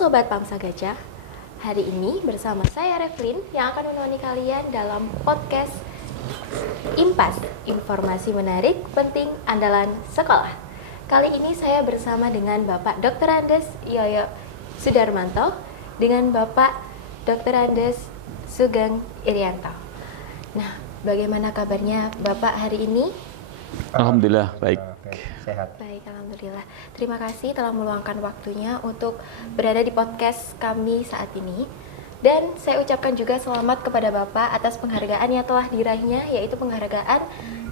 Sobat Pamsa Gajah, hari ini bersama saya Revlin yang akan menemani kalian dalam podcast Impas, informasi menarik, penting, andalan sekolah. Kali ini saya bersama dengan Bapak Dr. Andes Yoyo Sudarmanto dengan Bapak Dr. Andes Sugeng Irianto. Nah, bagaimana kabarnya Bapak hari ini? Alhamdulillah, baik. Sehat. Baik, alhamdulillah. Terima kasih telah meluangkan waktunya untuk berada di podcast kami saat ini. Dan saya ucapkan juga selamat kepada Bapak atas penghargaan yang telah diraihnya, yaitu penghargaan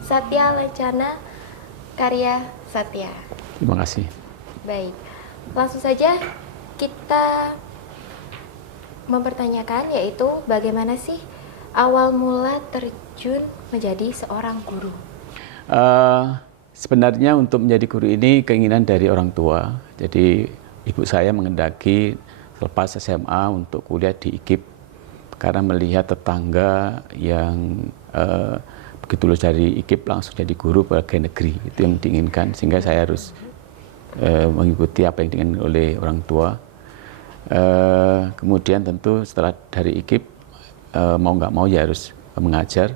Satya Lancana Karya Satya. Terima kasih. Baik, langsung saja kita mempertanyakan, yaitu bagaimana sih awal mula terjun menjadi seorang guru? Sebenarnya untuk menjadi guru ini keinginan dari orang tua. Jadi ibu saya mengendaki selepas SMA untuk kuliah di IKIP karena melihat tetangga yang begitu lulus dari IKIP langsung jadi guru pegawai negeri. Itu yang diinginkan, sehingga saya harus mengikuti apa yang diinginkan oleh orang tua. Kemudian tentu setelah dari IKIP mau nggak mau ya harus mengajar.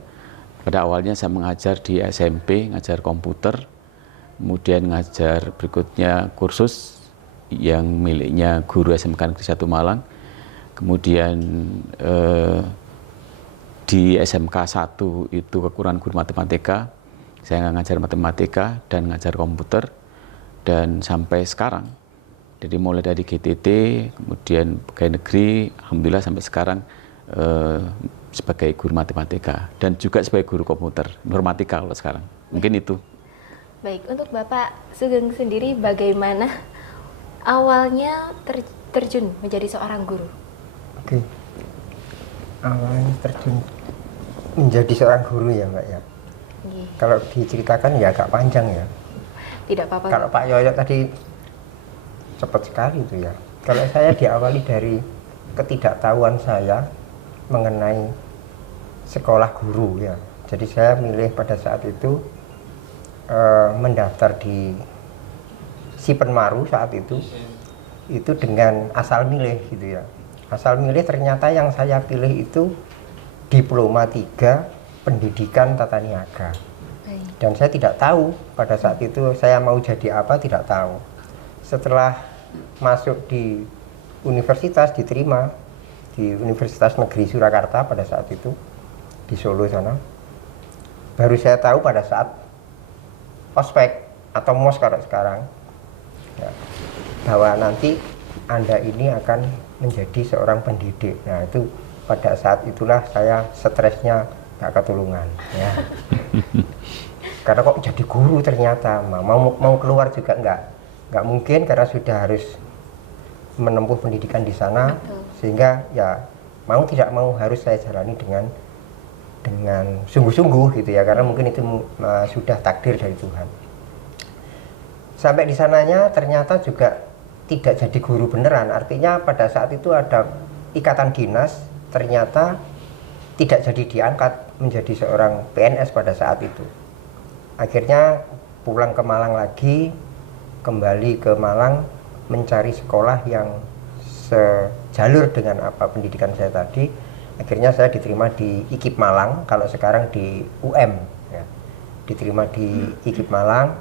Pada awalnya saya mengajar di SMP, ngajar komputer, kemudian ngajar berikutnya kursus yang miliknya guru SMK Negeri 1 Malang, kemudian di SMK 1 itu kekurangan guru matematika, saya ngajar matematika dan ngajar komputer, dan sampai sekarang, jadi mulai dari GTT, kemudian pegawai negeri, alhamdulillah sampai sekarang sebagai guru matematika dan juga sebagai guru komputer, informatika kalau sekarang. Mungkin itu. Baik, untuk Bapak Sugeng sendiri bagaimana awalnya terjun menjadi seorang guru? Oke. Awalnya terjun menjadi seorang guru ya Mbak ya. Oke. Kalau diceritakan ya agak panjang ya. Tidak apa-apa. Kalau Pak Yoyo tadi cepat sekali itu ya. Kalau saya diawali dari ketidaktahuan saya mengenai sekolah guru ya. Jadi saya milih pada saat itu mendaftar di Sipenmaru saat itu dengan asal milih gitu ya. Asal milih, ternyata yang saya pilih itu Diploma 3 Pendidikan Tata Niaga. Dan saya tidak tahu pada saat itu saya mau jadi apa, tidak tahu. Setelah masuk di universitas, diterima di Universitas Negeri Surakarta pada saat itu di Solo sana, baru saya tahu pada saat ospek atau mos kalau sekarang ya, bahwa nanti Anda ini akan menjadi seorang pendidik. Nah itu pada saat itulah saya stresnya gak ketulungan ya. Karena kok jadi guru ternyata mau keluar juga nggak mungkin, karena sudah harus menempuh pendidikan di sana. Betul. Sehingga ya mau tidak mau harus saya jalani dengan sungguh-sungguh gitu ya, karena mungkin itu sudah takdir dari Tuhan. Sampai di sananya ternyata juga tidak jadi guru beneran, artinya pada saat itu ada ikatan dinas, ternyata tidak jadi diangkat menjadi seorang PNS pada saat itu. Akhirnya pulang ke Malang lagi, kembali ke Malang mencari sekolah yang sejalur dengan apa pendidikan saya tadi. Akhirnya saya diterima di IKIP Malang, kalau sekarang di UM ya. Diterima di IKIP Malang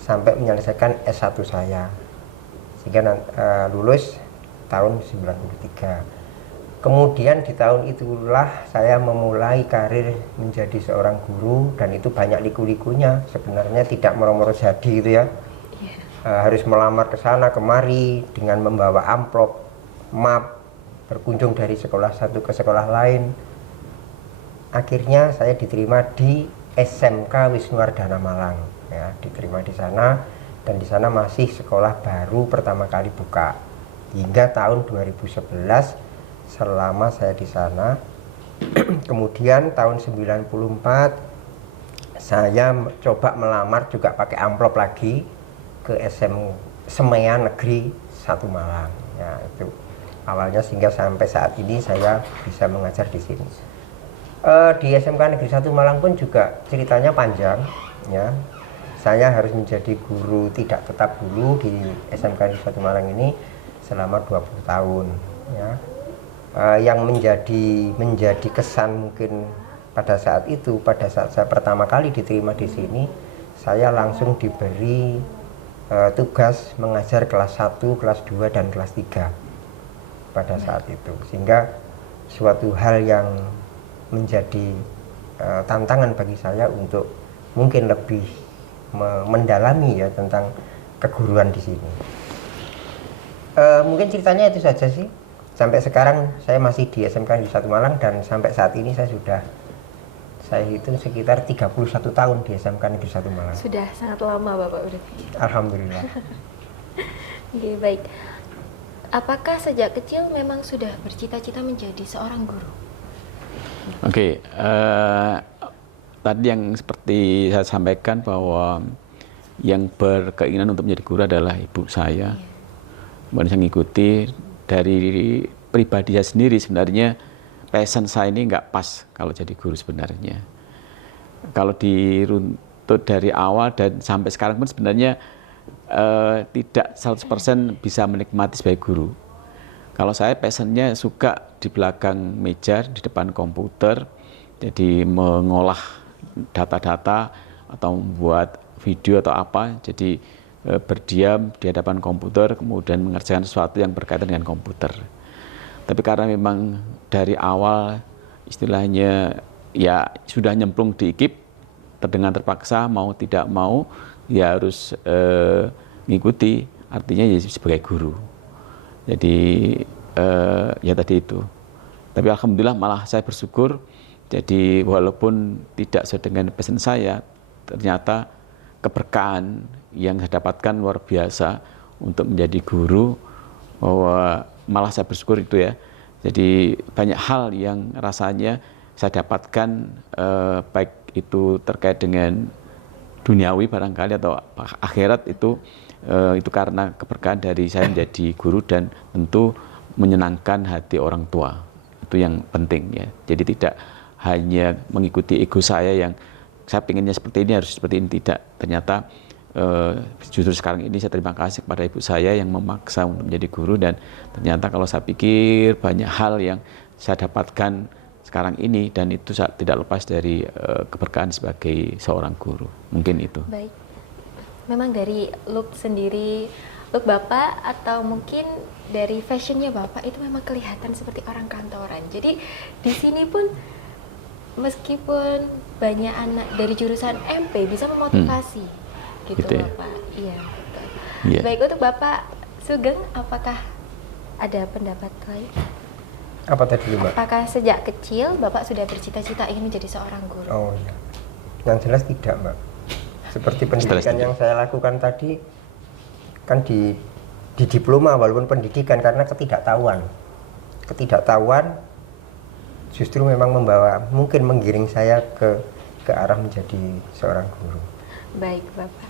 sampai menyelesaikan S1 saya, sehingga lulus tahun 93. Kemudian di tahun itulah saya memulai karir menjadi seorang guru, dan itu banyak liku-likunya. Sebenarnya tidak moro-moro jadi gitu ya. Harus melamar ke sana kemari dengan membawa amplop, map, berkunjung dari sekolah satu ke sekolah lain. Akhirnya saya diterima di SMK Wisnuwardana Malang ya, diterima di sana, dan di sana masih sekolah baru pertama kali buka hingga tahun 2011 selama saya di sana. Kemudian tahun 94 saya coba melamar juga pakai amplop lagi ke Semean Negeri 1 Malang ya, itu awalnya, sehingga sampai saat ini saya bisa mengajar di sini. Di SMK Negeri 1 Malang pun juga ceritanya panjang ya. Saya harus menjadi guru tidak tetap dulu di SMK Negeri 1 Malang ini selama 20 tahun ya. Yang menjadi kesan mungkin pada saat saya pertama kali diterima di sini, saya langsung diberi tugas mengajar kelas 1, kelas 2 dan kelas 3 pada saat itu, sehingga suatu hal yang menjadi tantangan bagi saya untuk mungkin lebih mendalami ya tentang keguruan di sini. Mungkin ceritanya itu saja sih. Sampai sekarang saya masih di SMK Negeri 1 Malang, dan sampai saat ini saya hitung sekitar 31 tahun di SMK Negeri 1 Malang. Sudah sangat lama Bapak berarti. Alhamdulillah. Oke, baik. Apakah sejak kecil memang sudah bercita-cita menjadi seorang guru? Oke, tadi yang seperti saya sampaikan bahwa yang berkeinginan untuk menjadi guru adalah ibu saya. Kemudian saya mengikuti. Dari pribadi saya sendiri sebenarnya passion saya ini nggak pas kalau jadi guru sebenarnya. Kalau diruntut dari awal dan sampai sekarang pun sebenarnya tidak 100% bisa menikmati sebagai guru. Kalau saya passionnya suka di belakang meja, di depan komputer, jadi mengolah data-data atau membuat video atau apa, jadi berdiam di hadapan komputer, kemudian mengerjakan sesuatu yang berkaitan dengan komputer. Tapi karena memang dari awal istilahnya ya sudah nyemplung di IKIP, dengan terpaksa mau tidak mau ya harus mengikuti, artinya ya sebagai guru. Jadi ya tadi itu. Tapi alhamdulillah malah saya bersyukur, jadi walaupun tidak sesuai dengan passion saya, ternyata keberkahan yang saya dapatkan luar biasa untuk menjadi guru, bahwa malah saya bersyukur itu ya. Jadi banyak hal yang rasanya saya dapatkan, baik itu terkait dengan duniawi barangkali atau akhirat, itu karena keberkahan dari saya menjadi guru, dan tentu menyenangkan hati orang tua. Itu yang penting ya. Jadi tidak hanya mengikuti ego saya yang saya pinginnya seperti ini, harus seperti ini, tidak. Ternyata justru sekarang ini saya terima kasih kepada ibu saya yang memaksa untuk menjadi guru, dan ternyata kalau saya pikir banyak hal yang saya dapatkan sekarang ini, dan itu tidak lepas dari keberkahan sebagai seorang guru. Mungkin itu. Baik. Memang dari look sendiri, look Bapak atau mungkin dari fashionnya Bapak itu memang kelihatan seperti orang kantoran. Jadi di sini pun meskipun banyak anak dari jurusan MP bisa memotivasi, gitu ya? Bapak. Iya. Yeah. Baik, untuk Bapak Sugeng, apakah ada pendapat lain? Apa tadi Mbak? Apakah sejak kecil Bapak sudah bercita-cita ingin menjadi seorang guru? Oh iya, yang jelas tidak Mbak. Seperti pendidikan yang saya lakukan tadi, kan di diploma walaupun pendidikan, karena ketidaktahuan justru memang mungkin menggiring saya ke arah menjadi seorang guru. Baik Bapak,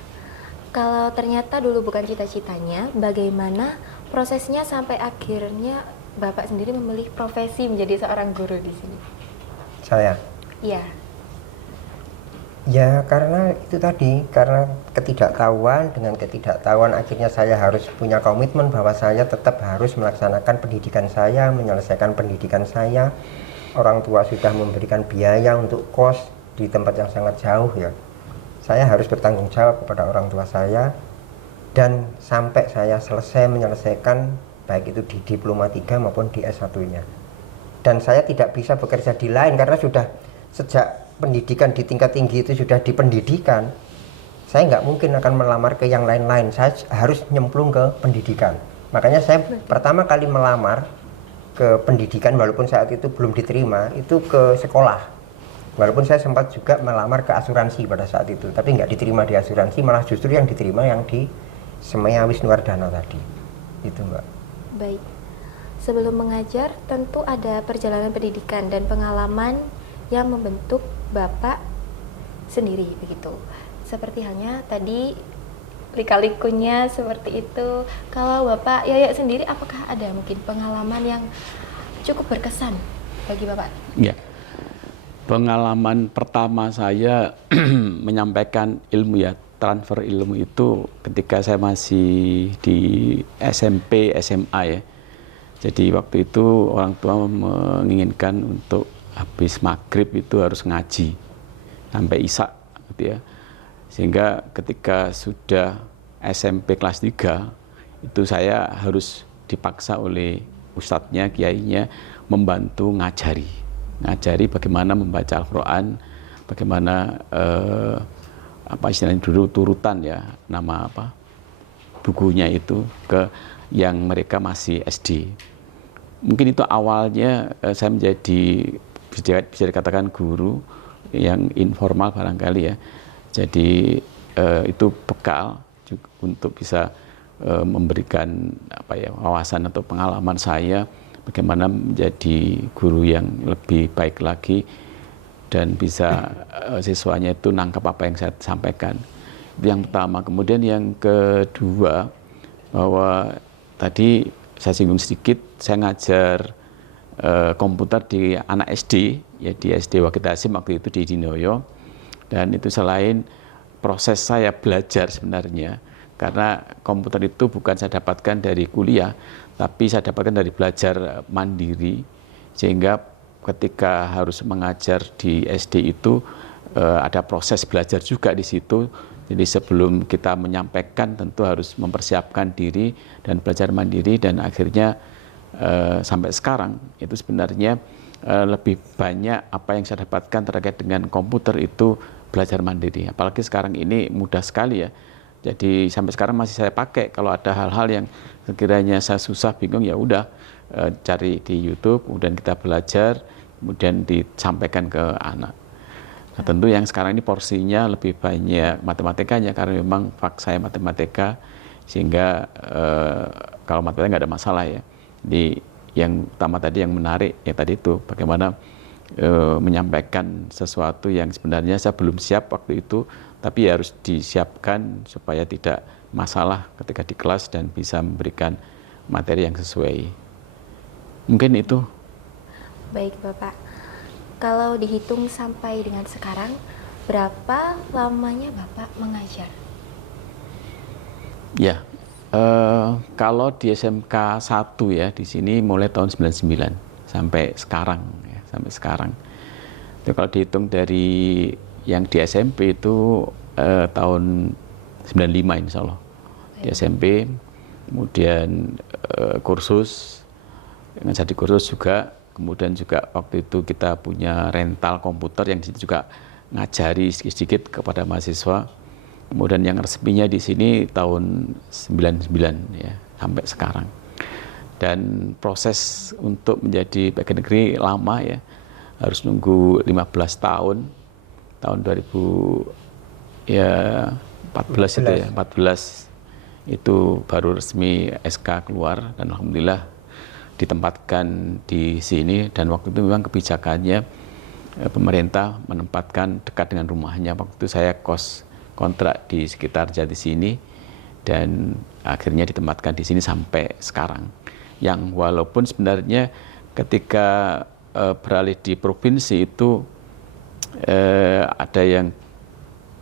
kalau ternyata dulu bukan cita-citanya, bagaimana prosesnya sampai akhirnya Bapak sendiri memilih profesi menjadi seorang guru di sini? Saya? Iya. Ya karena itu tadi, karena ketidaktahuan, dengan ketidaktahuan akhirnya saya harus punya komitmen bahwa saya tetap harus melaksanakan pendidikan saya, menyelesaikan pendidikan saya. Orang tua sudah memberikan biaya untuk kos di tempat yang sangat jauh ya. Saya harus bertanggung jawab kepada orang tua saya, dan sampai saya selesai menyelesaikan baik itu di diploma 3 maupun di S1-nya. Dan saya tidak bisa bekerja di lain karena sudah sejak pendidikan di tingkat tinggi itu sudah di pendidikan. Saya nggak mungkin akan melamar ke yang lain-lain, saya harus nyemplung ke pendidikan. Makanya saya pertama kali melamar ke pendidikan, walaupun saat itu belum diterima, itu ke sekolah. Walaupun saya sempat juga melamar ke asuransi pada saat itu, tapi nggak diterima di asuransi, malah justru yang diterima yang di Semea Wisnuwardana tadi. Itu Mbak. Baik, sebelum mengajar tentu ada perjalanan pendidikan dan pengalaman yang membentuk Bapak sendiri begitu. Seperti halnya tadi lika-likunya seperti itu. Kalau Bapak Yoyo sendiri, apakah ada mungkin pengalaman yang cukup berkesan bagi Bapak? Ya, pengalaman pertama saya menyampaikan ilmu ya transfer ilmu itu ketika saya masih di SMP, SMA ya. Jadi waktu itu orang tua menginginkan untuk habis maghrib itu harus ngaji sampai isya gitu ya. Sehingga ketika sudah SMP kelas 3 itu saya harus dipaksa oleh ustadznya, kiainya membantu ngajari bagaimana membaca Al-Quran, bagaimana apa istilahnya dulu turutan ya, nama apa bukunya itu ke yang mereka masih SD. Mungkin itu awalnya saya menjadi bisa dikatakan guru yang informal barangkali ya. Jadi itu bekal juga untuk bisa memberikan apa ya wawasan atau pengalaman saya bagaimana menjadi guru yang lebih baik lagi dan bisa siswanya itu nangkap apa yang saya sampaikan. Itu yang pertama. Kemudian yang kedua, bahwa tadi saya singgung sedikit, saya ngajar komputer di anak SD, ya di SD Wakit Hasim waktu itu di Dinoyo. Dan itu selain proses saya belajar sebenarnya, karena komputer itu bukan saya dapatkan dari kuliah, tapi saya dapatkan dari belajar mandiri, sehingga ketika harus mengajar di SD itu ada proses belajar juga di situ. Jadi sebelum kita menyampaikan tentu harus mempersiapkan diri dan belajar mandiri, dan akhirnya sampai sekarang itu sebenarnya lebih banyak apa yang saya dapatkan terkait dengan komputer itu belajar mandiri. Apalagi sekarang ini mudah sekali ya. Jadi sampai sekarang masih saya pakai. Kalau ada hal-hal yang sekiranya saya susah, bingung, ya udah cari di YouTube, kemudian kita belajar, kemudian disampaikan ke anak. Nah, tentu yang sekarang ini porsinya lebih banyak matematikanya karena memang fak saya matematika, sehingga kalau matematika nggak ada masalah ya. Jadi yang utama tadi yang menarik ya tadi itu bagaimana menyampaikan sesuatu yang sebenarnya saya belum siap waktu itu, tapi harus disiapkan supaya tidak masalah ketika di kelas dan bisa memberikan materi yang sesuai. Mungkin itu. Baik Bapak, kalau dihitung sampai dengan sekarang, berapa lamanya Bapak mengajar? Ya, kalau di SMK 1 ya, di sini mulai tahun 99 sampai sekarang ya, sampai sekarang. Itu kalau dihitung dari yang di SMP itu tahun 95 insya Allah. Di SMP, kemudian kursus, dengan jadi kursus juga, kemudian juga waktu itu kita punya rental komputer yang di situ juga ngajari sedikit-sedikit kepada mahasiswa. Kemudian yang resminya di sini tahun 99 ya, sampai sekarang. Dan proses untuk menjadi pegawai negeri lama ya, harus nunggu 15 tahun. Tahun 2014 itu ya, 14 itu baru resmi SK keluar, dan alhamdulillah ditempatkan di sini. Dan waktu itu memang kebijakannya pemerintah menempatkan dekat dengan rumahnya. Waktu itu saya kontrak di sekitar Jati sini, dan akhirnya ditempatkan di sini sampai sekarang. Yang walaupun sebenarnya ketika beralih di provinsi itu ada yang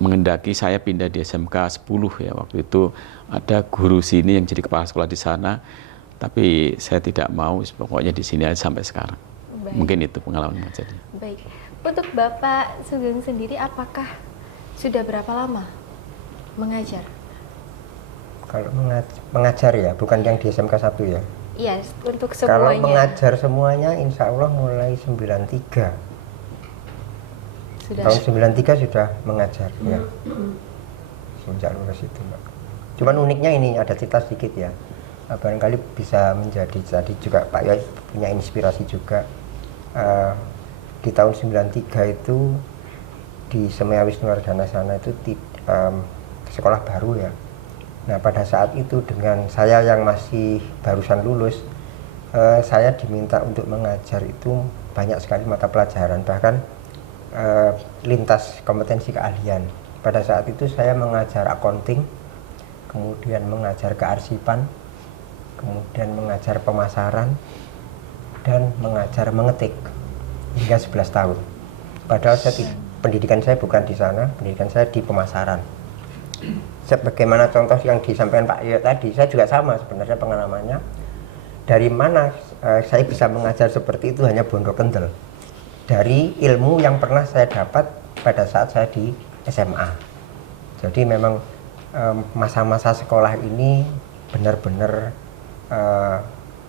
mengendaki saya pindah di SMK 10 ya. Waktu itu ada guru sini yang jadi kepala sekolah di sana, tapi saya tidak mau, pokoknya di sini aja sampai sekarang. Baik. Mungkin itu pengalaman mengajarnya. Baik, untuk Bapak Sugeng sendiri, apakah sudah berapa lama mengajar? Kalau mengajar ya, bukan yang di SMK 1 ya? Iya, untuk semuanya. Kalau mengajar semuanya, insya Allah mulai 93. Tahun 93 sudah mengajar ya. Sejak lulus itu, Mbak. Cuman uniknya ini ada cerita sedikit ya. Barangkali bisa menjadi, tadi juga Pak Yai punya inspirasi juga. Di tahun 93 itu di Semea Wisnuwardana sana itu sekolah baru ya. Nah pada saat itu dengan saya yang masih barusan lulus, saya diminta untuk mengajar itu banyak sekali mata pelajaran, bahkan lintas kompetensi keahlian. Pada saat itu saya mengajar accounting, kemudian mengajar kearsipan, kemudian mengajar pemasaran, dan mengajar mengetik hingga 11 tahun. Padahal pendidikan saya bukan di sana, pendidikan saya di pemasaran. Sebagaimana contoh yang disampaikan Pak Yoyo tadi, saya juga sama sebenarnya pengalamannya. Dari mana saya bisa mengajar seperti itu hanya bondo kentel. Dari ilmu yang pernah saya dapat pada saat saya di SMA. Jadi memang masa-masa sekolah ini benar-benar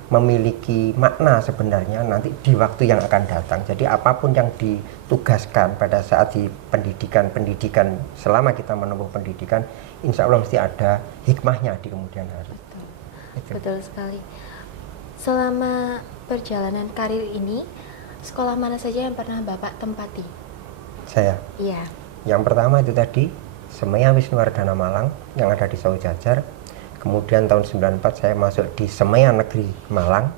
memiliki makna sebenarnya nanti di waktu yang akan datang. Jadi apapun yang ditugaskan pada saat di pendidikan selama kita menempuh pendidikan, insya Allah mesti ada hikmahnya di kemudian hari. Betul, betul sekali. Selama perjalanan karir ini, sekolah mana saja yang pernah Bapak tempati? Saya? Iya. Yang pertama itu tadi, Semeya Wisnuwardana Malang yang ada di Saujajar. Kemudian tahun 94 saya masuk di Semeya Negeri Malang.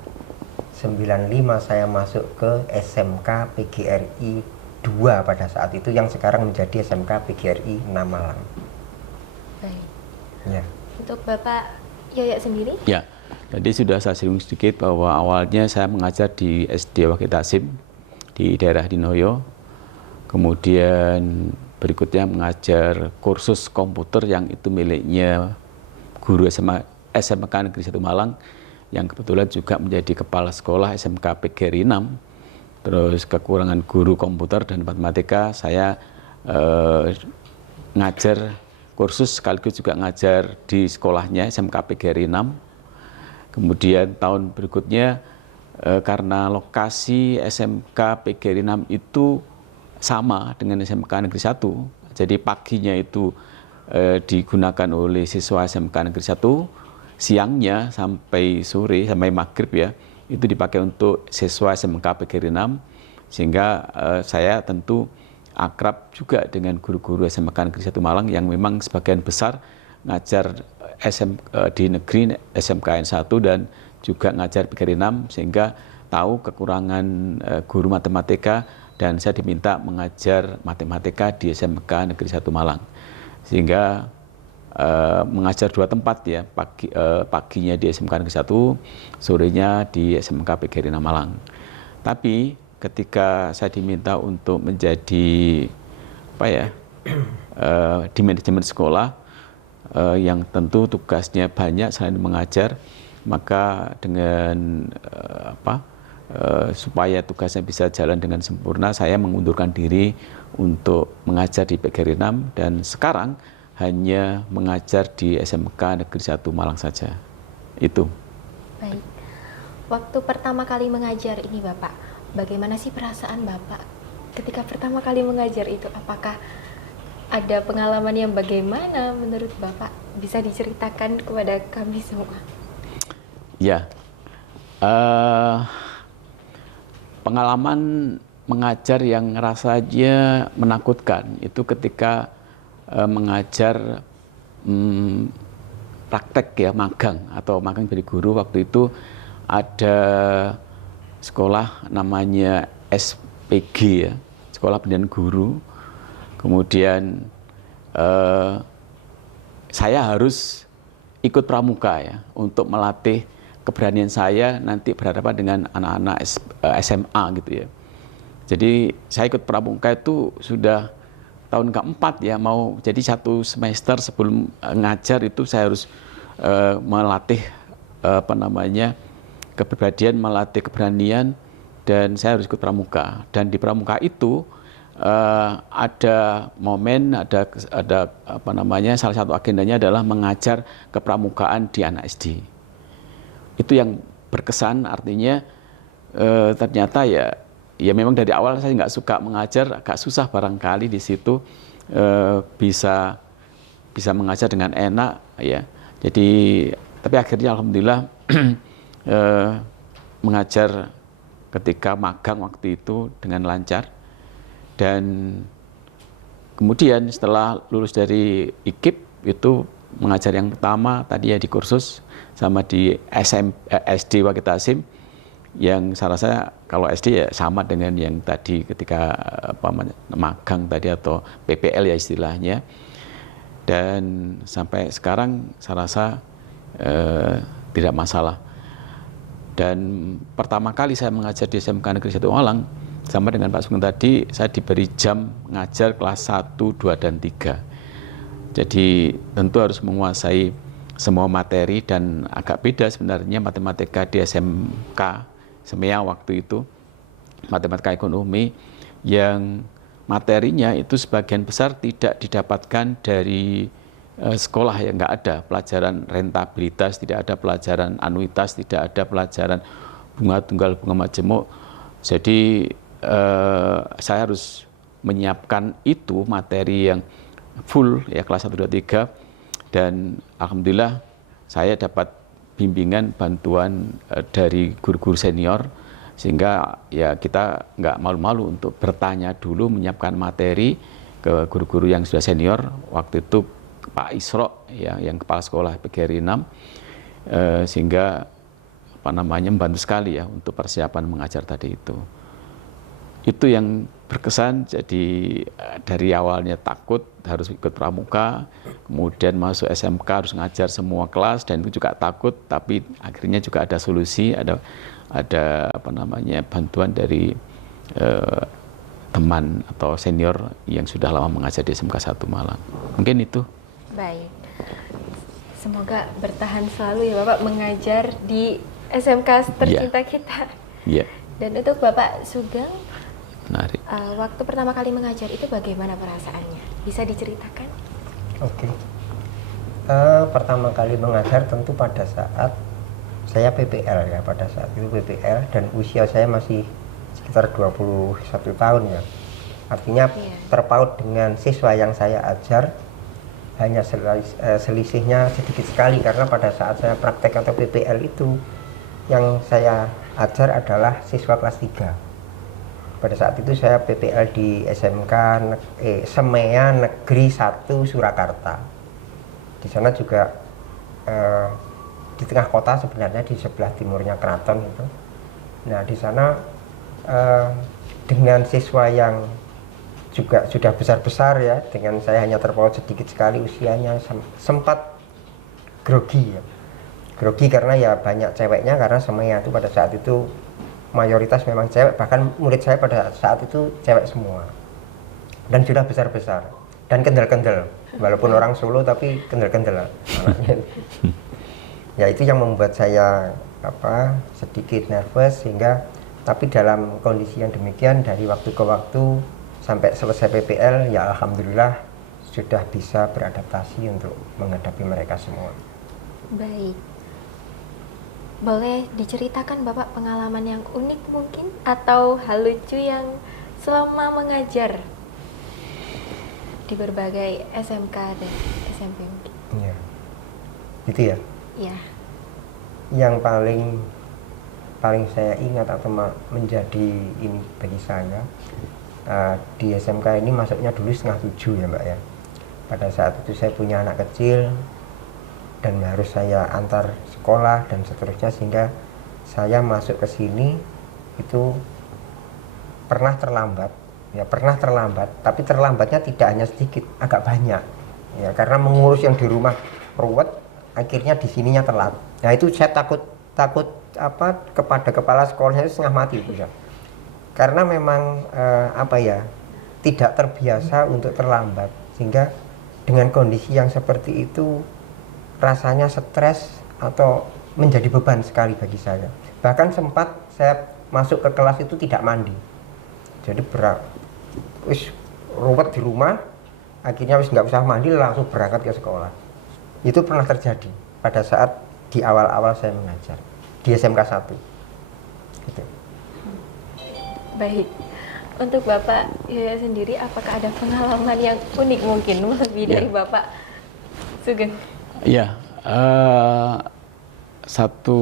95 saya masuk ke SMK PGRI 2 pada saat itu yang sekarang menjadi SMK PGRI 6 Malang. Baik. Ya. Untuk Bapak Yoyo sendiri? Ya, tadi sudah saya singgung sedikit bahwa awalnya saya mengajar di SD Wakil Tasim di daerah Dinoyo. Kemudian berikutnya mengajar kursus komputer yang itu miliknya guru SMK Negeri 1 Malang yang kebetulan juga menjadi kepala sekolah SMK PGRI 6. Terus kekurangan guru komputer dan matematika, saya ngajar kursus sekaligus juga ngajar di sekolahnya SMK PGRI 6. Kemudian tahun berikutnya karena lokasi SMK PGRI 6 itu sama dengan SMK Negeri 1, jadi paginya itu digunakan oleh siswa SMK Negeri 1, siangnya sampai sore, sampai maghrib ya, itu dipakai untuk siswa SMK PGRI 6, sehingga saya tentu akrab juga dengan guru-guru SMK Negeri 1 Malang yang memang sebagian besar ngajar di negeri SMKN 1 dan juga ngajar PGRI 6, sehingga tahu kekurangan guru matematika dan saya diminta mengajar matematika di SMK Negeri 1 Malang. Sehingga mengajar dua tempat ya, paginya di SMK Negeri 1, sorenya di SMK PGRI 6 Malang. Tapi ketika saya diminta untuk menjadi di manajemen sekolah yang tentu tugasnya banyak selain mengajar, maka dengan supaya tugasnya bisa jalan dengan sempurna, saya mengundurkan diri untuk mengajar di PGRI 6 dan sekarang hanya mengajar di SMK Negeri 1 Malang saja. Itu. Baik. Waktu pertama kali mengajar ini Bapak, bagaimana sih perasaan Bapak ketika pertama kali mengajar itu? Apakah ada pengalaman yang bagaimana menurut Bapak? Bisa diceritakan kepada kami semua. Ya. Pengalaman mengajar yang rasanya menakutkan itu ketika mengajar praktek ya, magang atau magang jadi guru. Waktu itu ada sekolah namanya SPG ya, Sekolah Pendidikan Guru. Kemudian saya harus ikut pramuka ya untuk melatih keberanian saya nanti berhadapan dengan anak-anak SMA gitu ya. Jadi saya ikut pramuka itu sudah tahun keempat ya, mau jadi satu semester sebelum ngajar itu saya harus melatih kepribadian, melatih keberanian, dan saya harus ikut pramuka. Dan di pramuka itu ada momen, ada salah satu agendanya adalah mengajar kepramukaan di anak SD. Itu yang berkesan, artinya ternyata ya memang dari awal saya nggak suka mengajar, agak susah barangkali di situ bisa mengajar dengan enak ya. Jadi tapi akhirnya alhamdulillah mengajar ketika magang waktu itu dengan lancar. Dan kemudian setelah lulus dari IKIP itu mengajar yang pertama tadi ya di kursus sama di SD Wakil Tasim, yang saya rasa kalau SD ya sama dengan yang tadi ketika magang tadi atau PPL ya istilahnya. Dan sampai sekarang saya rasa tidak masalah. Dan pertama kali saya mengajar di SMK Negeri 1 Malang, sama dengan Pak Sugeng tadi, saya diberi jam ngajar kelas 1, 2, dan 3. Jadi tentu harus menguasai semua materi, dan agak beda sebenarnya matematika di SMK SEMEA waktu itu, matematika ekonomi yang materinya itu sebagian besar tidak didapatkan dari sekolah, ya nggak ada pelajaran rentabilitas, tidak ada pelajaran anuitas, tidak ada pelajaran bunga tunggal, bunga majemuk. Jadi saya harus menyiapkan itu materi yang full ya, kelas 1, 2, 3, dan alhamdulillah saya dapat bimbingan bantuan dari guru-guru senior, sehingga ya kita nggak malu-malu untuk bertanya dulu, menyiapkan materi ke guru-guru yang sudah senior. Waktu itu Pak Isro ya, yang kepala sekolah PGRI 6, sehingga membantu sekali ya untuk persiapan mengajar tadi itu. Itu yang berkesan. Jadi dari awalnya takut harus ikut pramuka, kemudian masuk SMK harus ngajar semua kelas, dan itu juga takut, tapi akhirnya juga ada solusi, ada bantuan dari teman atau senior yang sudah lama mengajar di SMK 1 Malang. Mungkin itu. Baik. Semoga bertahan selalu ya Bapak mengajar di SMK tercinta kita. Iya. Dan untuk Bapak Sugeng, menarik. Waktu pertama kali mengajar itu bagaimana perasaannya? Bisa diceritakan? Oke. Pertama kali mengajar tentu pada saat saya PPL ya, pada saat itu PPL, dan usia saya masih sekitar 21 tahun ya. Artinya terpaut dengan siswa yang saya ajar hanya selisihnya sedikit sekali, karena pada saat saya praktek atau PPL itu yang saya ajar adalah siswa kelas 3. Pada saat itu saya PPL di SMK SEMEA Negeri 1 Surakarta. Di sana juga di tengah kota sebenarnya, di sebelah timurnya keraton itu. Nah di sana dengan siswa yang juga sudah besar-besar ya, dengan saya hanya terpaut sedikit sekali usianya, sempat grogi ya. Grogi karena ya banyak ceweknya, karena SEMEA itu pada saat itu mayoritas memang cewek, bahkan murid saya pada saat itu cewek semua, dan sudah besar-besar dan kendel-kendel, walaupun orang Solo tapi kendel-kendel anaknya. Ya itu yang membuat saya sedikit nervous, sehingga tapi dalam kondisi yang demikian dari waktu ke waktu sampai selesai PPL ya alhamdulillah sudah bisa beradaptasi untuk menghadapi mereka semua. Baik. Boleh diceritakan Bapak pengalaman yang unik mungkin, atau hal lucu yang selama mengajar di berbagai SMK dan SMP mungkin? Iya. Gitu ya? Iya. Yang paling saya ingat atau menjadi ini bagi saya, di SMK ini masuknya dulu 6:30 ya Mbak ya. Pada saat itu saya punya anak kecil dan harus saya antar sekolah dan seterusnya, sehingga saya masuk ke sini itu pernah terlambat, tapi terlambatnya tidak hanya sedikit, agak banyak ya, karena mengurus yang di rumah ruwet, akhirnya di sininya telat. Nah itu saya takut kepada kepala sekolahnya itu setengah mati ya. Karena memang tidak terbiasa untuk terlambat, sehingga dengan kondisi yang seperti itu rasanya stres atau menjadi beban sekali bagi saya. Bahkan sempat saya masuk ke kelas itu tidak mandi, jadi ruwet di rumah, akhirnya nggak usah mandi langsung berangkat ke sekolah. Itu pernah terjadi pada saat di awal-awal saya mengajar di SMK 1 gitu. Baik, untuk Bapak Yaya sendiri, apakah ada pengalaman yang unik mungkin lebih dari Bapak Sugeng? Ya, satu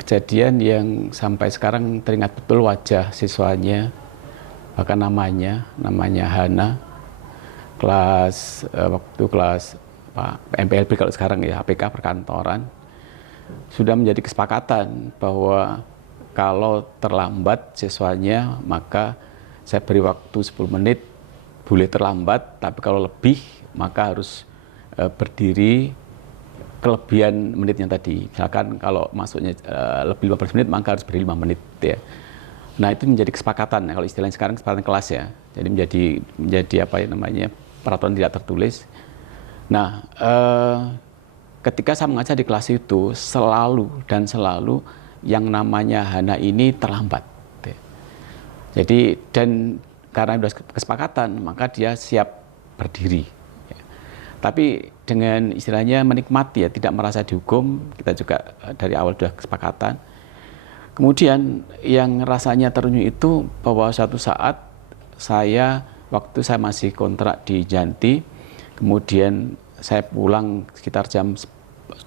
kejadian yang sampai sekarang teringat betul wajah siswanya, bahkan namanya Hana, waktu kelas MPLB kalau sekarang ya, APK perkantoran. Sudah menjadi kesepakatan bahwa kalau terlambat siswanya, maka saya beri waktu 10 menit, boleh terlambat, tapi kalau lebih maka harus berdiri kelebihan menitnya tadi. Misalkan kalau masuknya lebih 15 menit, maka harus berdiri 5 menit ya. Nah itu menjadi kesepakatan, kalau istilahnya sekarang kesepakatan kelas ya. Jadi menjadi peraturan tidak tertulis. Nah, ketika saya mengajar di kelas itu selalu yang namanya Hana ini terlambat. Jadi dan karena sudah kesepakatan maka dia siap berdiri. Tapi dengan istilahnya menikmati ya, tidak merasa dihukum, kita juga dari awal sudah kesepakatan. Kemudian yang rasanya terenyuh itu bahwa suatu saat waktu saya masih kontrak di Janti, kemudian saya pulang sekitar jam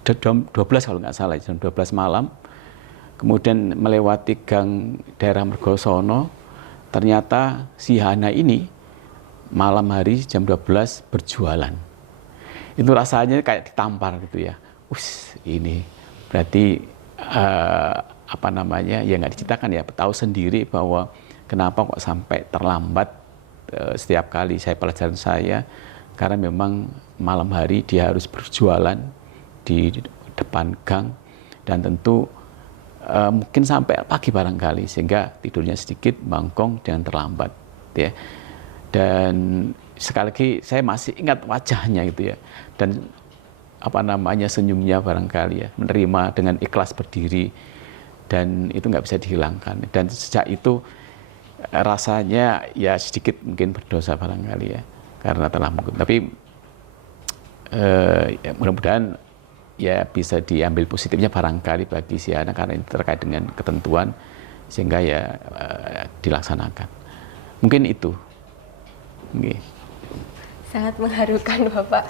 12 kalau nggak salah, jam 12 malam, kemudian melewati gang daerah Mergosono, ternyata si Hana ini malam hari jam 12 berjualan. Itu rasanya kayak ditampar gitu ya. Ini berarti ya nggak diceritakan ya, tahu sendiri bahwa kenapa kok sampai terlambat setiap kali pelajaran saya, karena memang malam hari dia harus berjualan di depan gang dan tentu mungkin sampai pagi barangkali, sehingga tidurnya sedikit bangkong dan terlambat ya. Dan sekali lagi saya masih ingat wajahnya gitu ya, dan senyumnya barangkali ya, menerima dengan ikhlas berdiri, dan itu nggak bisa dihilangkan. Dan sejak itu rasanya ya sedikit mungkin berdosa barangkali ya, karena telah menghukum. Tapi ya mudah-mudahan ya bisa diambil positifnya barangkali bagi si anak, karena ini terkait dengan ketentuan sehingga ya dilaksanakan. Mungkin itu. Okay. Sangat mengharukan Bapak.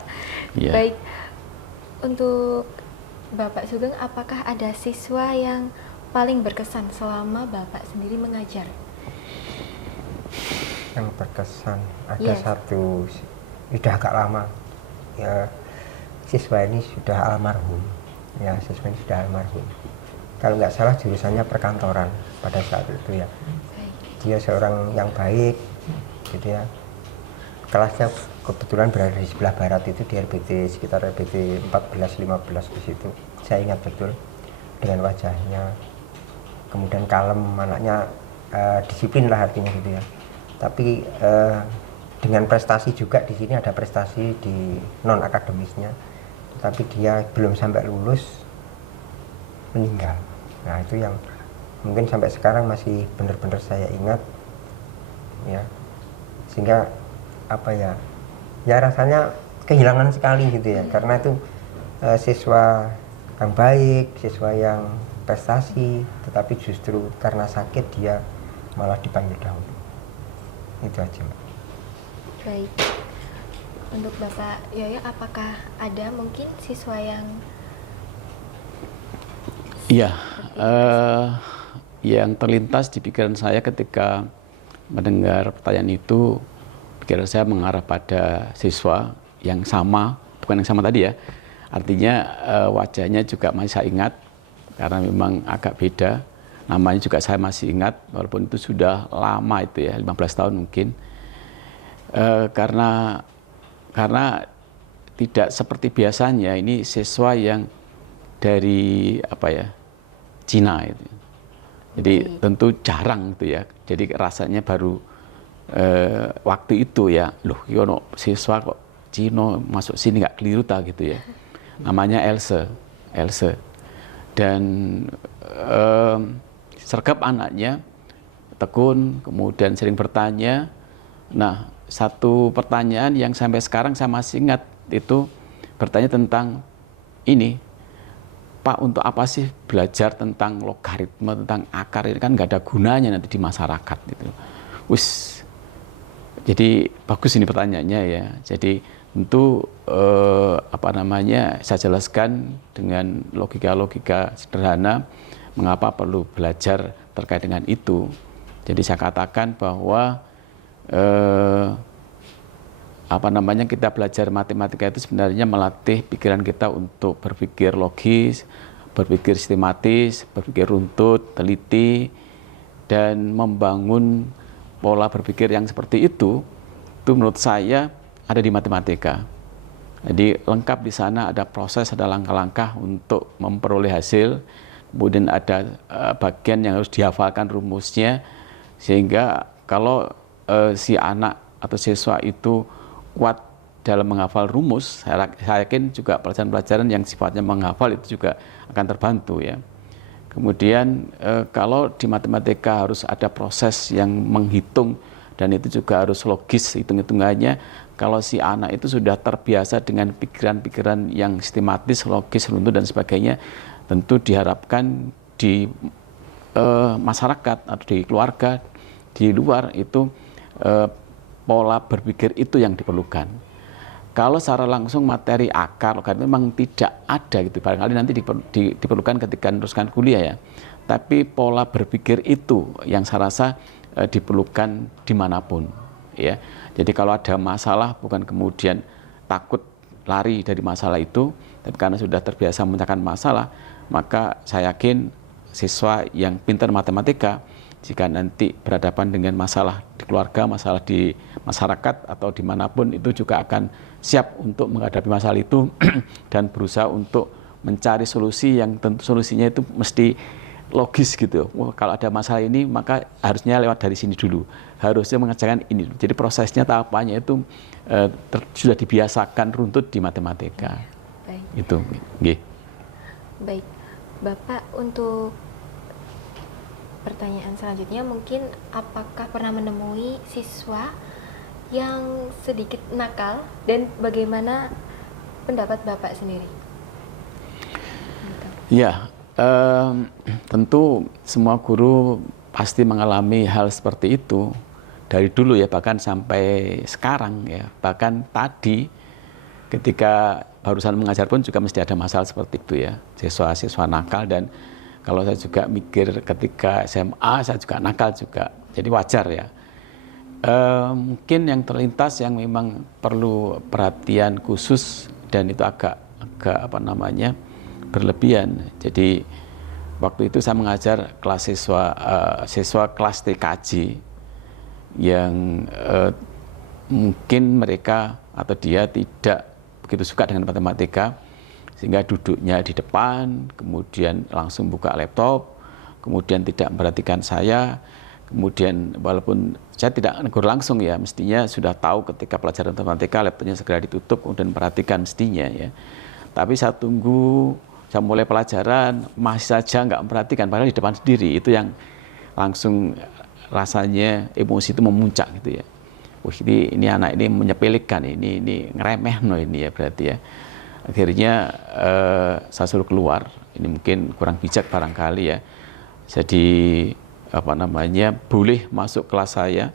Yeah. Baik, untuk Bapak Sugeng, apakah ada siswa yang paling berkesan selama Bapak sendiri mengajar? Yang berkesan ada satu, sudah agak lama ya, siswa ini sudah almarhum ya, kalau nggak salah jurusannya perkantoran pada saat itu ya. Dia seorang yang baik gitu ya, kelasnya kebetulan berada di sebelah barat itu, di RBT sekitar RBT 14-15 di situ. Saya ingat betul dengan wajahnya, kemudian kalem, anaknya disiplin lah artinya gitu ya. Tapi dengan prestasi juga, di sini ada prestasi di non akademisnya, tapi dia belum sampai lulus meninggal. Nah itu yang mungkin sampai sekarang masih benar-benar saya ingat ya, sehingga ya rasanya kehilangan sekali gitu ya, karena itu siswa yang baik, siswa yang prestasi, tetapi justru karena sakit dia malah dipanggil dahulu. Itu aja, Mbak. Baik, untuk Bapak Yoyo, apakah ada mungkin siswa yang yang terlintas di pikiran saya ketika mendengar pertanyaan itu, pikiran saya mengarah pada siswa yang sama, bukan yang sama tadi ya, artinya wajahnya juga masih saya ingat, karena memang agak beda, namanya juga saya masih ingat, walaupun itu sudah lama itu ya, 15 tahun mungkin, karena tidak seperti biasanya, ini siswa yang dari Cina itu. Jadi tentu jarang itu ya, jadi rasanya baru waktu itu ya, yono siswa kok Cina masuk sini nggak keliru tak gitu ya. Namanya Else. Dan sergap anaknya, tekun, kemudian sering bertanya. Nah, satu pertanyaan yang sampai sekarang saya masih ingat itu bertanya tentang ini, Pak, untuk apa sih belajar tentang logaritma, tentang akar, ini kan nggak ada gunanya nanti di masyarakat gitu. Jadi bagus ini pertanyaannya ya. Jadi tentu saya jelaskan dengan logika-logika sederhana mengapa perlu belajar terkait dengan itu. Jadi saya katakan bahwa kita belajar matematika itu sebenarnya melatih pikiran kita untuk berpikir logis, berpikir sistematis, berpikir runtut, teliti, dan membangun pola berpikir yang seperti itu menurut saya ada di matematika. Jadi lengkap di sana, ada proses, ada langkah-langkah untuk memperoleh hasil, kemudian ada bagian yang harus dihafalkan rumusnya, sehingga kalau si anak atau siswa itu kuat dalam menghafal rumus, saya yakin juga pelajaran-pelajaran yang sifatnya menghafal itu juga akan terbantu ya. Kemudian kalau di matematika harus ada proses yang menghitung dan itu juga harus logis hitung-hitungannya. Kalau si anak itu sudah terbiasa dengan pikiran-pikiran yang sistematis, logis, runtut dan sebagainya, tentu diharapkan di masyarakat atau di keluarga di luar itu pola berpikir itu yang diperlukan. Kalau secara langsung materi akar logaritma memang tidak ada gitu, barangkali nanti diperlukan ketika meneruskan kuliah ya. Tapi pola berpikir itu yang saya rasa diperlukan dimanapun ya. Jadi kalau ada masalah bukan kemudian takut lari dari masalah itu, tapi karena sudah terbiasa memecahkan masalah, maka saya yakin siswa yang pintar matematika jika nanti berhadapan dengan masalah di keluarga, masalah di masyarakat atau dimanapun itu juga akan siap untuk menghadapi masalah itu dan berusaha untuk mencari solusi yang tentu solusinya itu mesti logis gitu. Kalau ada masalah ini maka harusnya lewat dari sini dulu, harusnya mengerjakan ini. Jadi prosesnya tahapannya itu sudah dibiasakan runtut di matematika. Baik. Itu. Nggih. Baik, Bapak, untuk pertanyaan selanjutnya mungkin apakah pernah menemui siswa yang sedikit nakal dan bagaimana pendapat Bapak sendiri? Ya, tentu semua guru pasti mengalami hal seperti itu dari dulu ya, bahkan sampai sekarang ya, bahkan tadi ketika barusan mengajar pun juga mesti ada masalah seperti itu ya, siswa-siswa nakal. Dan kalau saya juga mikir ketika SMA saya juga nakal juga, jadi wajar ya. Mungkin yang terlintas yang memang perlu perhatian khusus dan itu agak apa namanya berlebihan. Jadi waktu itu saya mengajar kelas siswa kelas TKJ yang mungkin mereka atau dia tidak begitu suka dengan matematika, sehingga duduknya di depan, kemudian langsung buka laptop, kemudian tidak memperhatikan saya, kemudian walaupun saya tidak negur langsung ya, mestinya sudah tahu ketika pelajaran matematika laptopnya segera ditutup, kemudian perhatikan mestinya ya. Tapi saya tunggu, saya mulai pelajaran, masih saja nggak memperhatikan, padahal di depan sendiri, itu yang langsung rasanya emosi itu memuncak gitu ya. Wah ini anak ini menyepelekan, ini ngeremeh no ini ya berarti ya. Akhirnya saya suruh keluar, ini mungkin kurang bijak barangkali ya. Jadi apa namanya, boleh masuk kelas saya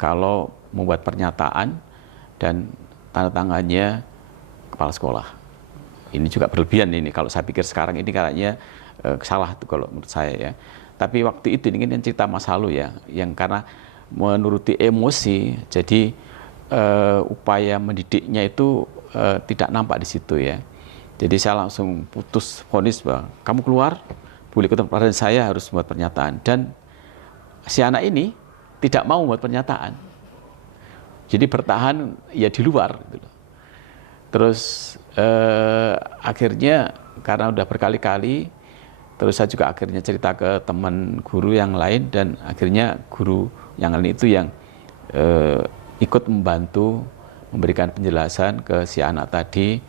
kalau membuat pernyataan dan tanda tangannya kepala sekolah. Ini juga berlebihan ini, kalau saya pikir sekarang ini kayaknya salah tuh kalau menurut saya ya. Tapi waktu itu ini kan cerita masa lalu ya, yang karena menuruti emosi, jadi upaya mendidiknya itu tidak nampak di situ ya. Jadi saya langsung putus vonis bahwa kamu keluar, boleh ikut pelajaran, saya harus membuat pernyataan. Dan si anak ini tidak mau membuat pernyataan. Jadi bertahan ya di luar gitu. Terus akhirnya karena udah berkali-kali, terus saya juga akhirnya cerita ke teman guru yang lain, dan akhirnya guru yang lain itu yang ikut membantu memberikan penjelasan ke si anak tadi,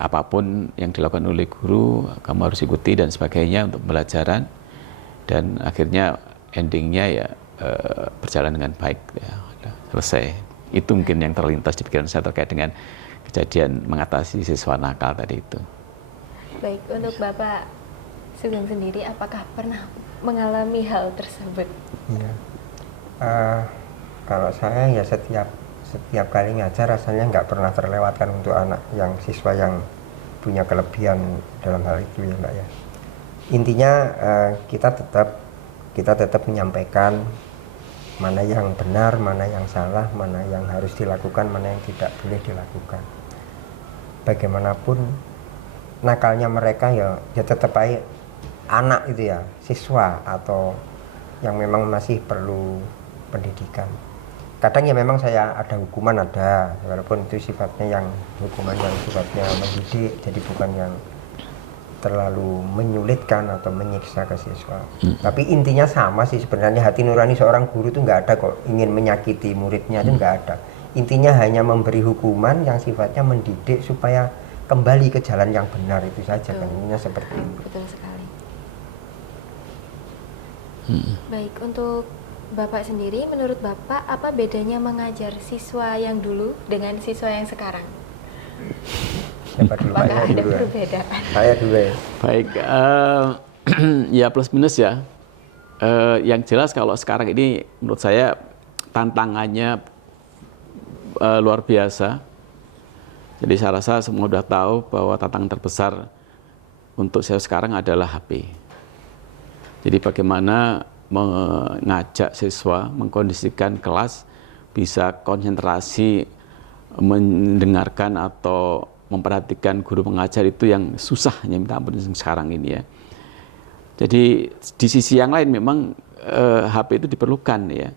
apapun yang dilakukan oleh guru kamu harus ikuti dan sebagainya untuk pembelajaran. Dan akhirnya endingnya ya berjalan dengan baik ya, selesai. Itu mungkin yang terlintas di pikiran saya terkait dengan kejadian mengatasi siswa nakal tadi itu. Baik, untuk Bapak Sugeng sendiri apakah pernah mengalami hal tersebut? Ya. Kalau saya ya setiap kali ngajar rasanya nggak pernah terlewatkan untuk anak yang siswa yang punya kelebihan dalam hal itu ya Mbak ya. Intinya kita tetap menyampaikan mana yang benar, mana yang salah, mana yang harus dilakukan, mana yang tidak boleh dilakukan. Bagaimanapun nakalnya mereka ya tetap baik anak itu ya, siswa atau yang memang masih perlu pendidikan. Kadang ya memang saya ada hukuman, ada, walaupun itu sifatnya yang hukuman yang sifatnya mendidik, jadi bukan yang terlalu menyulitkan atau menyiksa ke siswa. Tapi intinya sama sih sebenarnya, hati nurani seorang guru itu nggak ada kok ingin menyakiti muridnya, itu nggak ada. intinya hanya memberi hukuman yang sifatnya mendidik supaya kembali ke jalan yang benar, itu saja kan, intinya seperti itu. Betul sekali. Baik, untuk Bapak sendiri, menurut Bapak apa bedanya mengajar siswa yang dulu dengan siswa yang sekarang? Siapa dulu? Apakah ada dulu ya? perbedaan? Saya dulu ya. Baik, ya plus minus ya. Yang jelas kalau sekarang ini menurut saya tantangannya luar biasa. Jadi saya rasa semua sudah tahu bahwa tantangan terbesar untuk saya sekarang adalah HP. Jadi bagaimana mengajak siswa, mengkondisikan kelas bisa konsentrasi mendengarkan atau memperhatikan guru mengajar, itu yang susahnya minta ampun sekarang ini ya. Jadi di sisi yang lain memang HP itu diperlukan ya.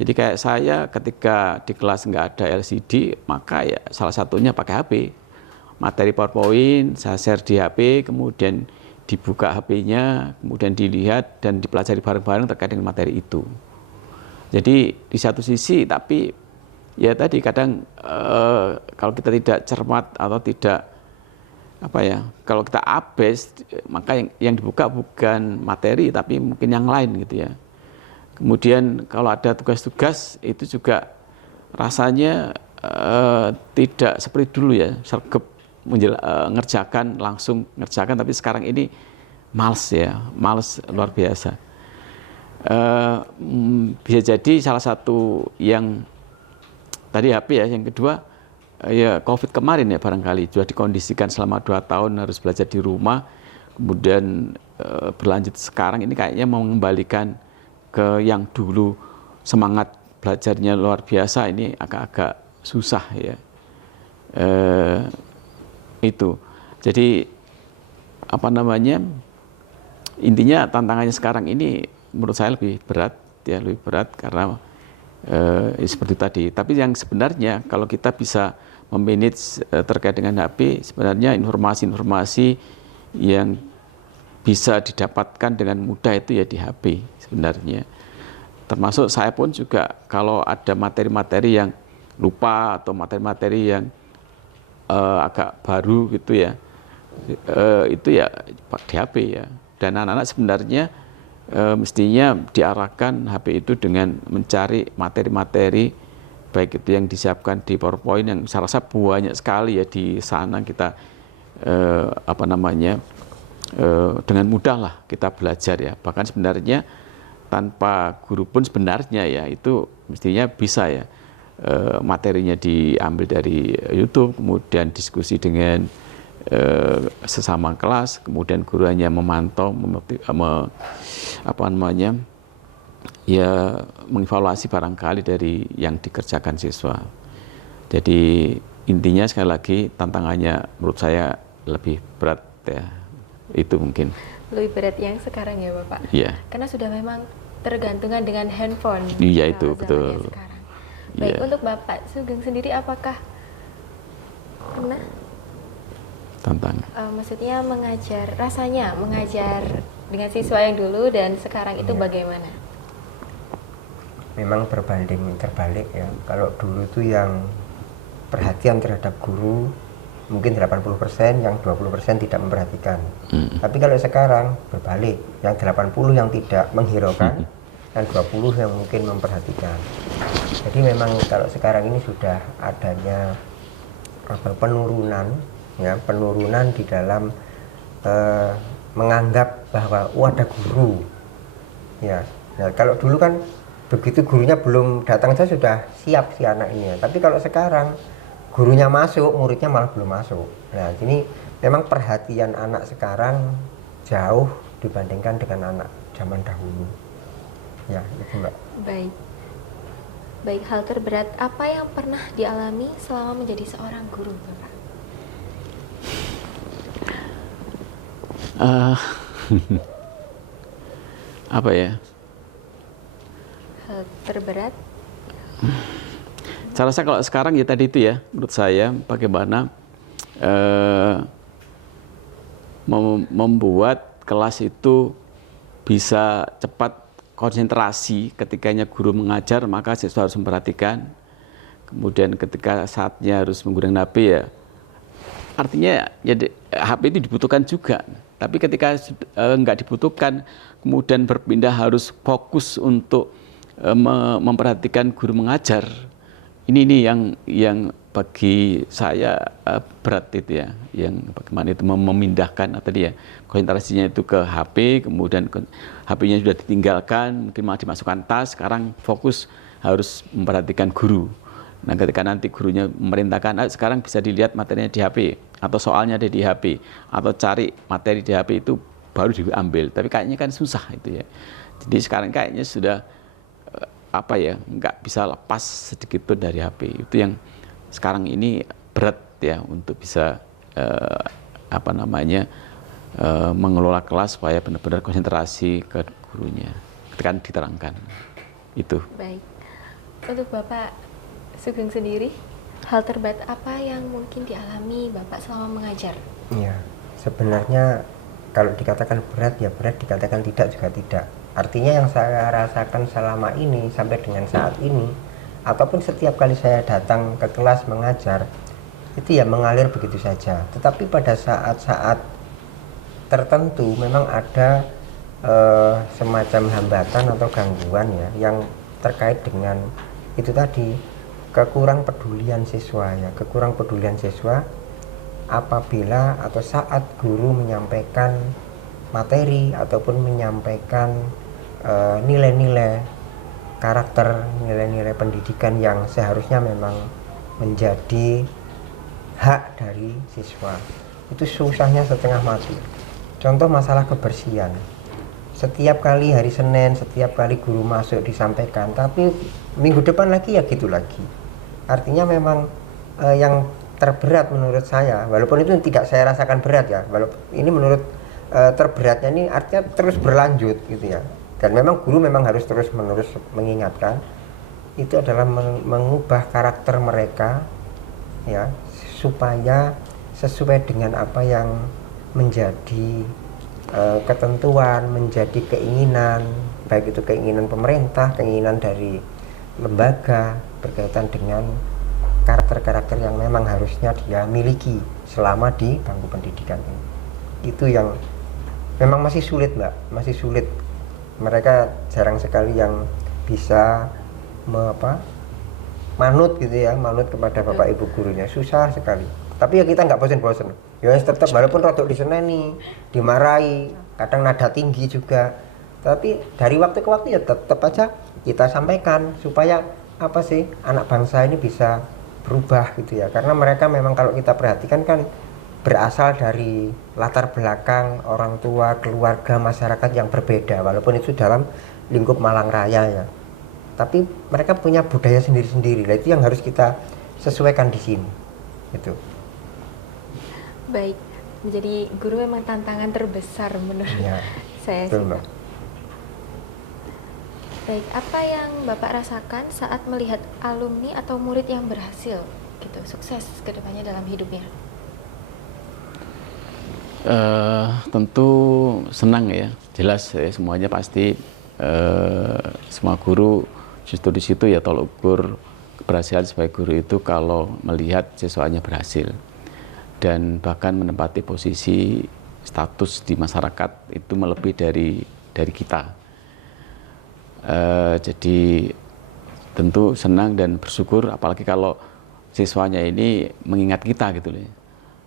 Jadi kayak saya ketika di kelas nggak ada LCD, maka ya salah satunya pakai HP. Materi PowerPoint saya share di HP, kemudian dibuka HP-nya, kemudian dilihat dan dipelajari bareng-bareng terkait dengan materi itu. Jadi di satu sisi, tapi ya tadi kadang kalau kita tidak cermat atau tidak kalau kita abes, maka yang dibuka bukan materi tapi mungkin yang lain gitu ya. Kemudian kalau ada tugas-tugas itu juga rasanya tidak seperti dulu ya, sergap ngerjakan, langsung ngerjakan, tapi sekarang ini males ya, males luar biasa. Bisa jadi salah satu yang tadi HP ya, yang kedua ya COVID kemarin ya, barangkali sudah dikondisikan selama 2 tahun harus belajar di rumah, kemudian berlanjut sekarang ini kayaknya mau mengembalikan ke yang dulu semangat belajarnya luar biasa, ini agak-agak susah ya. Itu jadi intinya tantangannya sekarang ini menurut saya lebih berat ya, lebih berat karena seperti tadi. Tapi yang sebenarnya kalau kita bisa memanage terkait dengan HP, sebenarnya informasi-informasi yang bisa didapatkan dengan mudah itu ya di HP sebenarnya. Termasuk saya pun juga kalau ada materi-materi yang lupa atau materi-materi yang agak baru gitu ya, itu ya di HP ya. Dan anak-anak sebenarnya mestinya diarahkan HP itu dengan mencari materi-materi baik itu yang disiapkan di PowerPoint, yang saya rasa banyak sekali ya di sana, kita dengan mudah lah kita belajar ya. Bahkan sebenarnya tanpa guru pun sebenarnya ya itu mestinya bisa ya. Materinya diambil dari YouTube, kemudian diskusi dengan sesama kelas, kemudian guru hanya memantau, mengevaluasi barangkali dari yang dikerjakan siswa. Jadi intinya sekali lagi tantangannya menurut saya lebih berat ya, itu mungkin. Lebih berat yang sekarang ya Bapak? Iya. Karena sudah memang tergantungan dengan handphone. Iya itu betul. Sekarang. Baik, Yeah. untuk Bapak Sugeng sendiri apakah pernah Tantangan? maksudnya rasanya mengajar dengan siswa yang dulu dan sekarang itu bagaimana? Memang berbanding terbalik ya. Kalau dulu itu yang perhatian terhadap guru mungkin 80%, yang 20% tidak memperhatikan. Tapi kalau sekarang berbalik, yang 80 yang tidak menghiraukan, dan 20 yang mungkin memperhatikan. Jadi memang kalau sekarang ini sudah adanya penurunan ya, penurunan di dalam menganggap bahwa ada guru ya. Nah, kalau dulu kan begitu gurunya belum datang saja sudah siap si anak ini ya. Tapi kalau sekarang gurunya masuk, muridnya malah belum masuk. Nah, ini memang perhatian anak sekarang jauh dibandingkan dengan anak zaman dahulu. Ya, itu Mbak. Baik, hal terberat apa yang pernah dialami selama menjadi seorang guru, Bapak? Apa ya? Hal terberat? Saya rasa kalau sekarang ya tadi itu ya, menurut saya bagaimana membuat kelas itu bisa cepat konsentrasi ketikanya guru mengajar, maka siswa harus memperhatikan. kemudian ketika saatnya harus menggunakan HP ya, artinya ya HP itu dibutuhkan juga. Tapi ketika nggak dibutuhkan, kemudian berpindah harus fokus untuk memperhatikan guru mengajar. Ini yang bagi saya berat itu ya, yang bagaimana itu memindahkan atau dia konsentrasinya itu ke HP, kemudian HP-nya sudah ditinggalkan, mungkin malah dimasukkan tas, sekarang fokus harus memperhatikan guru. Nah, ketika nanti gurunya memerintahkan, sekarang bisa dilihat materinya di HP, atau soalnya ada di HP, atau cari materi di HP, itu baru diambil. Tapi kayaknya kan susah itu ya. Jadi sekarang kayaknya sudah nggak bisa lepas sedikit pun dari HP. Itu yang sekarang ini berat ya untuk bisa mengelola kelas supaya benar-benar konsentrasi ke gurunya ketika diterangkan. Itu. Baik. Untuk Bapak Sugeng sendiri, hal terberat apa yang mungkin dialami Bapak selama mengajar? Ya, sebenarnya kalau dikatakan berat ya berat, dikatakan tidak juga tidak. Artinya yang saya rasakan selama ini sampai dengan saat ini, ataupun setiap kali saya datang ke kelas mengajar, itu ya mengalir begitu saja. Tetapi pada saat-saat tertentu memang ada semacam hambatan atau gangguan ya, yang terkait dengan itu tadi, kekurang pedulian siswa ya, kekurang pedulian siswa apabila atau saat guru menyampaikan materi ataupun menyampaikan nilai-nilai karakter, nilai-nilai pendidikan yang seharusnya memang menjadi hak dari siswa. Itu susahnya setengah mati. Contoh masalah kebersihan. Setiap kali hari Senin, setiap kali guru masuk disampaikan, tapi minggu depan lagi ya gitu lagi. Artinya memang yang terberat menurut saya, walaupun itu tidak saya rasakan berat ya, walaupun ini menurut terberatnya ini artinya terus berlanjut gitu ya. Dan memang guru memang harus terus-menerus mengingatkan, itu adalah mengubah karakter mereka ya, supaya sesuai dengan apa yang menjadi ketentuan, menjadi keinginan, baik itu keinginan pemerintah, keinginan dari lembaga berkaitan dengan karakter-karakter yang memang harusnya dia miliki selama di bangku pendidikan ini. Itu yang memang masih sulit, Mbak, masih sulit. Mereka jarang sekali yang bisa manut gitu ya, manut kepada bapak ibu gurunya, susah sekali. Tapi ya kita nggak bosen-bosen, ya tetap walaupun rodok diseneni, dimarahi, kadang nada tinggi juga, tapi dari waktu ke waktu ya tetap aja kita sampaikan supaya apa sih, anak bangsa ini bisa berubah gitu ya. Karena mereka memang kalau kita perhatikan kan berasal dari latar belakang orang tua, keluarga, masyarakat yang berbeda, walaupun itu dalam lingkup Malang Raya ya. Tapi mereka punya budaya sendiri-sendiri. Nah, itu yang harus kita sesuaikan di sini. Itu. Baik, menjadi guru memang tantangan terbesar menurut saya. Betul, Mbak. Baik, apa yang Bapak rasakan saat melihat alumni atau murid yang berhasil gitu, sukses ke depannya dalam hidupnya? Tentu senang ya, jelas ya, semuanya pasti semua guru justru di situ ya tolak ukur keberhasilan sebagai guru itu kalau melihat siswanya berhasil dan bahkan menempati posisi status di masyarakat itu melebihi dari kita. Jadi tentu senang dan bersyukur, apalagi kalau siswanya ini mengingat kita gitu loh.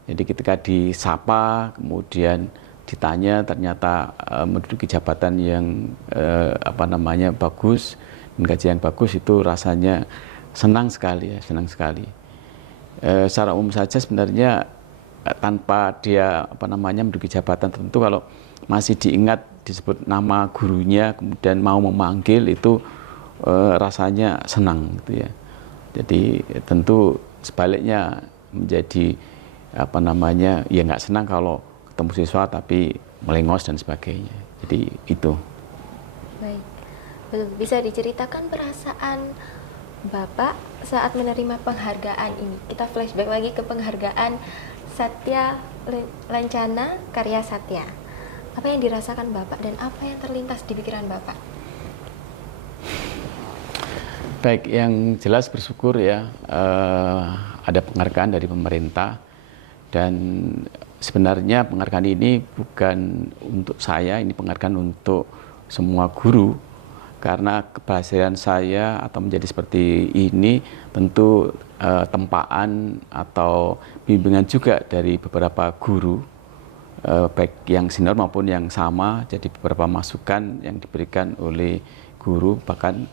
Jadi ketika disapa, kemudian ditanya, ternyata menduduki jabatan yang bagus, dan gaji yang bagus, itu rasanya senang sekali ya, senang sekali. Secara umum saja sebenarnya tanpa dia menduduki jabatan tertentu, kalau masih diingat disebut nama gurunya, kemudian mau memanggil, itu rasanya senang gitu ya. Jadi tentu sebaliknya menjadi ya nggak senang kalau ketemu siswa tapi melengos dan sebagainya. Jadi itu. Baik, bisa diceritakan perasaan Bapak saat menerima penghargaan ini? Kita flashback lagi ke penghargaan Satya Lancana Karya Satya. Apa yang dirasakan Bapak dan apa yang terlintas di pikiran Bapak? Baik, yang jelas bersyukur ya, ada penghargaan dari pemerintah, dan sebenarnya penghargaan ini bukan untuk saya, ini penghargaan untuk semua guru, karena keberhasilan saya atau menjadi seperti ini tentu tempaan atau bimbingan juga dari beberapa guru, baik yang senior maupun yang sama. Jadi beberapa masukan yang diberikan oleh guru, bahkan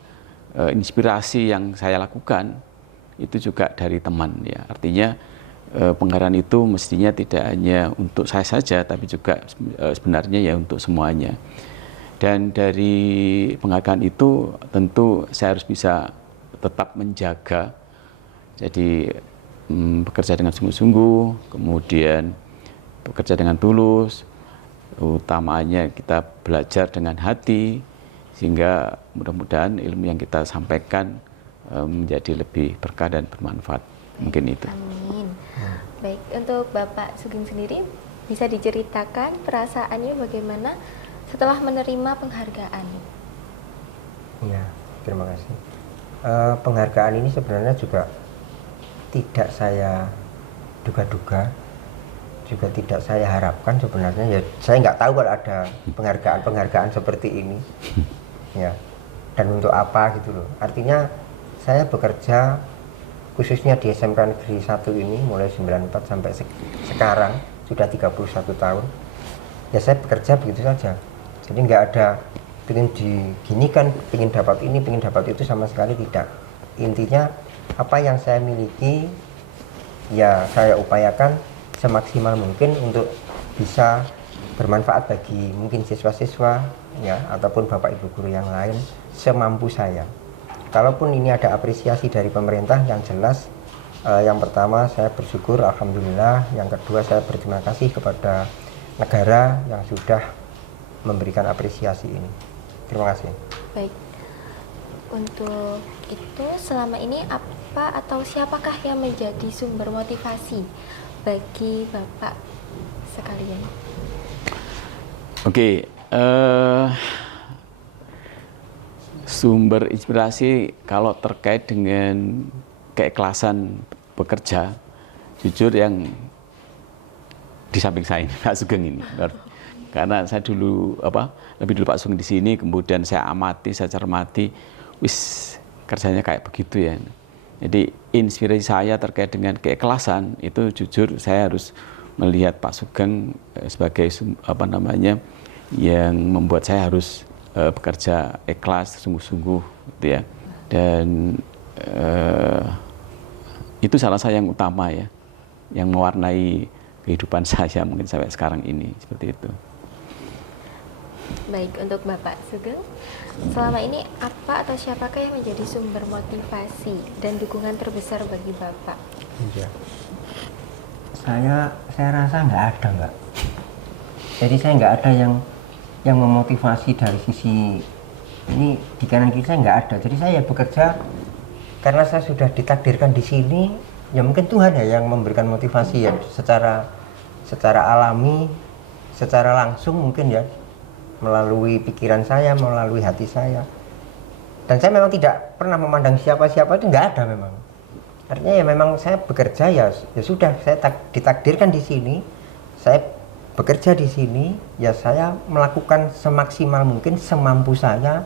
inspirasi yang saya lakukan itu juga dari teman ya. Artinya penghargaan itu mestinya tidak hanya untuk saya saja, tapi juga sebenarnya ya untuk semuanya. Dan dari penghargaan itu tentu saya harus bisa tetap menjaga, jadi bekerja dengan sungguh-sungguh, kemudian bekerja dengan tulus, utamanya kita belajar dengan hati, sehingga mudah-mudahan ilmu yang kita sampaikan menjadi lebih berkah dan bermanfaat. Mungkin itu. Amin. Baik, untuk Bapak Sugeng sendiri, bisa diceritakan perasaannya bagaimana setelah menerima penghargaan? Ya, terima kasih. Penghargaan ini sebenarnya juga tidak saya duga-duga, juga tidak saya harapkan sebenarnya. Ya, saya nggak tahu kalau ada penghargaan seperti ini. Ya, dan untuk apa gitu loh. Artinya saya bekerja khususnya di SMK Negeri 1 ini mulai 94 sampai sekarang sudah 31 tahun. Ya saya bekerja begitu saja. Jadi nggak ada pengen diginikan, pengen dapat ini, pengen dapat itu, sama sekali tidak. Intinya apa yang saya miliki ya saya upayakan semaksimal mungkin untuk bisa bermanfaat bagi mungkin siswa-siswa ya, ataupun bapak ibu guru yang lain semampu saya. Kalaupun ini ada apresiasi dari pemerintah, yang jelas yang pertama saya bersyukur, alhamdulillah. Yang kedua saya berterima kasih kepada negara yang sudah memberikan apresiasi ini. Terima kasih. Baik, untuk itu selama ini apa atau siapakah yang menjadi sumber motivasi bagi Bapak sekalian? Oke, sumber inspirasi kalau terkait dengan keikhlasan bekerja, jujur yang di samping saya ini, Pak Sugeng ini. Karena saya lebih dulu Pak Sugeng di sini, kemudian saya amati, saya cermati, wis kerjanya kayak begitu ya. Jadi inspirasi saya terkait dengan keikhlasan itu jujur saya harus melihat Pak Sugeng sebagai yang membuat saya harus bekerja ikhlas, sungguh-sungguh gitu ya. Dan itu salah satu yang utama ya, yang mewarnai kehidupan saya mungkin sampai sekarang ini, seperti itu. Baik, untuk Bapak Sugeng, selama ini apa atau siapakah yang menjadi sumber motivasi dan dukungan terbesar bagi Bapak? Ya. Saya rasa nggak ada, Mbak. Jadi saya nggak ada yang memotivasi dari sisi ini, di kanan kiri saya nggak ada. Jadi saya bekerja karena saya sudah ditakdirkan di sini. Ya mungkin Tuhan ya yang memberikan motivasi ya secara alami, secara langsung mungkin ya, melalui pikiran saya, melalui hati saya. Dan saya memang tidak pernah memandang siapa-siapa, itu nggak ada memang. Artinya ya memang saya bekerja ya sudah, saya ditakdirkan di sini, saya bekerja di sini, ya saya melakukan semaksimal mungkin, semampu saya.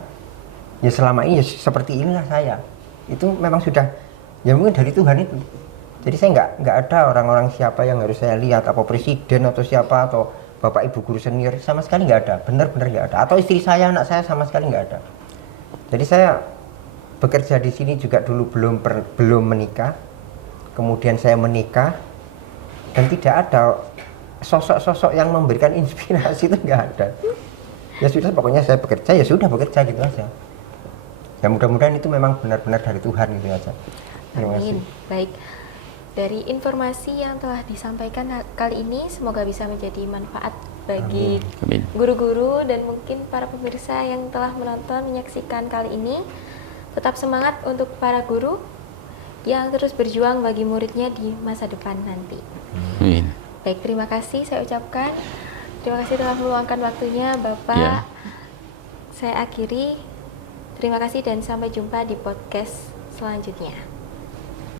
Ya selama ini ya seperti inilah saya. Itu memang sudah ya mungkin dari Tuhan itu. Jadi saya nggak ada orang-orang siapa yang harus saya lihat, apa presiden atau siapa atau bapak ibu guru senior, sama sekali nggak ada, benar-benar nggak ada. Atau istri saya, anak saya, sama sekali nggak ada. Jadi saya bekerja di sini juga dulu belum menikah, kemudian saya menikah, dan tidak ada sosok-sosok yang memberikan inspirasi, itu nggak ada. Ya sudah, pokoknya saya bekerja, ya sudah bekerja gitu aja. Ya mudah-mudahan itu memang benar-benar dari Tuhan gitu aja. Terima kasih. Baik. Dari informasi yang telah disampaikan kali ini, semoga bisa menjadi manfaat bagi guru-guru dan mungkin para pemirsa yang telah menonton, menyaksikan kali ini. Tetap semangat untuk para guru yang terus berjuang bagi muridnya di masa depan nanti. Amin. Baik, terima kasih saya ucapkan. Terima kasih telah meluangkan waktunya, Bapak. Ya. Saya akhiri. Terima kasih dan sampai jumpa di podcast selanjutnya.